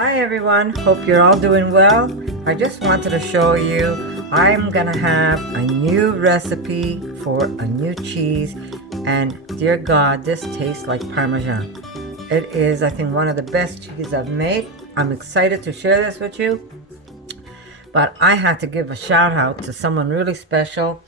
Hi everyone, hope you're all doing well. I just wanted to show you I'm gonna have a new recipe for a new cheese, and dear God, this tastes like Parmesan. It is, I think, one of the best cheese I've made. I'm excited to share this with you, but I had to give a shout out to someone really special.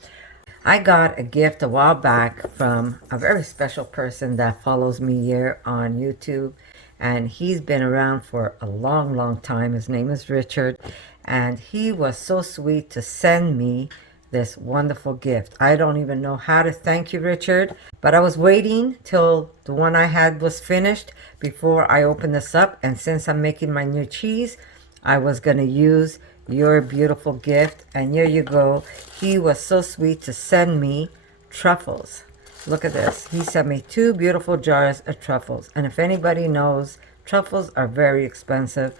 I got a gift a while back from a very special person that follows me here on YouTube, and he's been around for a long time. His name is Richard, and he was so sweet to send me this wonderful gift. I don't even know how to thank you, Richard, but I was waiting till the one I had was finished before I opened this up, and since I'm making my new cheese, I was going to use your beautiful gift, and here you go. He was so sweet to send me truffles. Look at this. He sent me 2 beautiful jars of truffles, and if anybody knows, truffles are very expensive,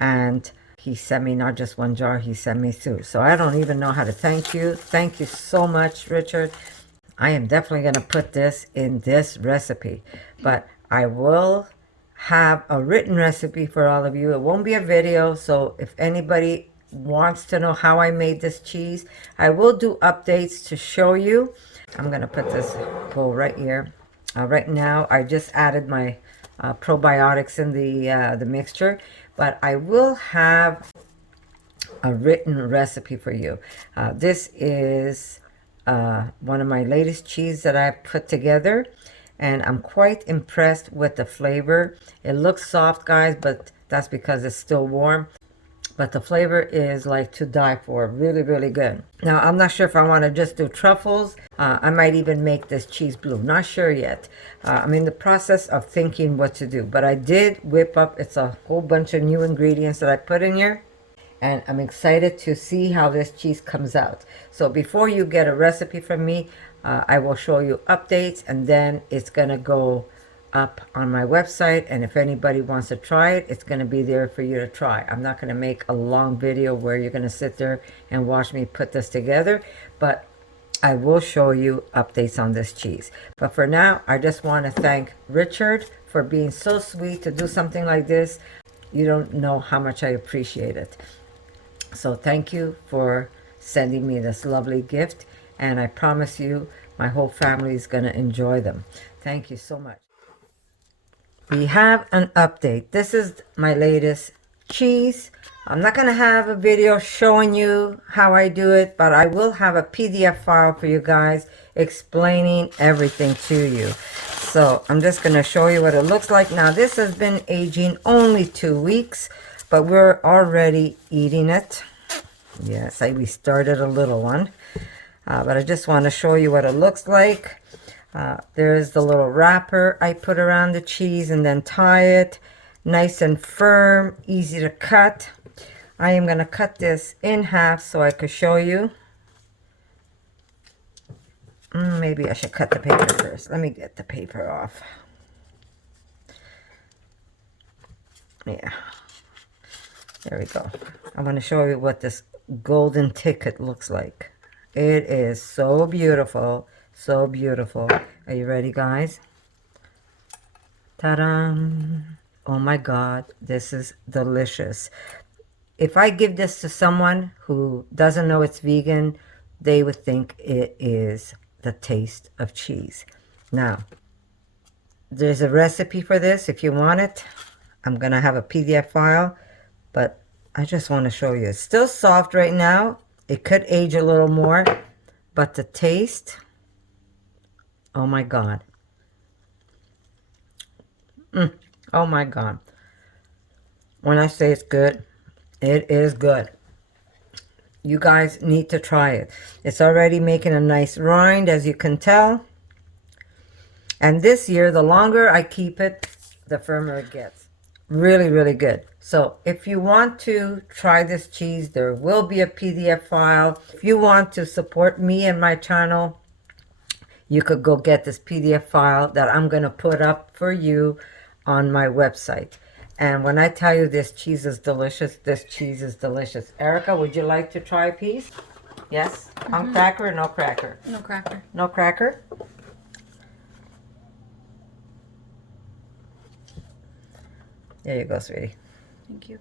and he sent me not just 1 jar, he sent me 2. So I don't even know how to thank you. Thank you so much, Richard. I am definitely going to put this in this recipe, but I will have a written recipe for all of you. It won't be a video, so if anybody wants to know how I made this cheese, I will do updates to show you. I'm gonna put this bowl right here. Right now I just added my probiotics in the mixture, but I will have a written recipe for you. This is one of my latest cheese that I've put together, and I'm quite impressed with the flavor. It looks soft, guys, but that's because it's still warm. But the flavor is like to die for. Really good. Now, I'm not sure if I want to just do truffles. I might even make this cheese blue. Not sure yet. I'm in the process of thinking what to do. But I did whip up, it's a whole bunch of new ingredients that I put in here, and I'm excited to see how this cheese comes out. So before you get a recipe from me, I will show you updates, and then it's gonna go up on my website, and if anybody wants to try it, it's going to be there for you to try. I'm not going to make a long video where you're going to sit there and watch me put this together, but I will show you updates on this cheese. But for now, I just want to thank Richard for being so sweet to do something like this. You don't know how much I appreciate it. So thank you for sending me this lovely gift, and I promise you my whole family is going to enjoy them. Thank you so much. We have an update. This is my latest cheese. I'm not going to have a video showing you how I do it, but I will have a PDF file for you guys explaining everything to you. So I'm just going to show you what it looks like. Now, this has been aging only 2 weeks, but we're already eating it. Yes, we started a little one, but I just want to show you what it looks like. There's the little wrapper I put around the cheese and then tie it. Nice and firm, easy to cut. I am going to cut this in half so I could show you. Maybe I should cut the paper first. Let me get the paper off. Yeah. There we go. I'm going to show you what this golden ticket looks like. It is so beautiful. So beautiful. Are you ready, guys? Ta-da! Oh my God, this is delicious. If I give this to someone who doesn't know it's vegan, they would think it is the taste of cheese. Now, there's a recipe for this if you want it. I'm going to have a PDF file, but I just want to show you. It's still soft right now. It could age a little more, but the taste... oh my God. Oh my God. When I say it's good, it is good. You guys need to try it. It's already making a nice rind, as you can tell. And this year, the longer I keep it, the firmer it gets. Really good. So if you want to try this cheese, there will be a PDF file. If you want to support me and my channel, you could go get this PDF file that I'm going to put up for you on my website. And when I tell you this cheese is delicious, this cheese is delicious. Erica, would you like to try a piece? Yes? On cracker or no cracker? No cracker. No cracker? There you go, sweetie. Thank you.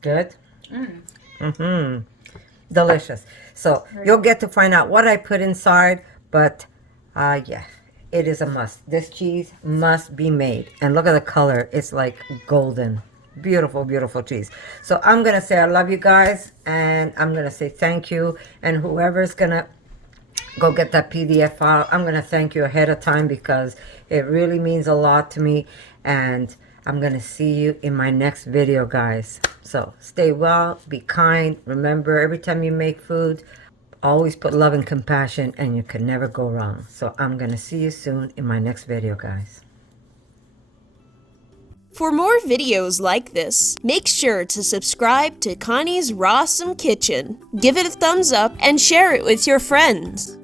Good? Delicious. So you'll get to find out what I put inside, but yeah, it is a must. This cheese must be made. And look at the color. It's like golden. Beautiful, beautiful cheese. So I'm going to say I love you guys, and I'm going to say thank you. And whoever's going to go get that PDF file, I'm going to thank you ahead of time because it really means a lot to me. And I'm going to see you in my next video, guys. So stay well, be kind. Remember, every time you make food, always put love and compassion, and you can never go wrong. So I'm going to see you soon in my next video, guys. For more videos like this, make sure to subscribe to Connie's RAWsome Kitchen, give it a thumbs up, and share it with your friends.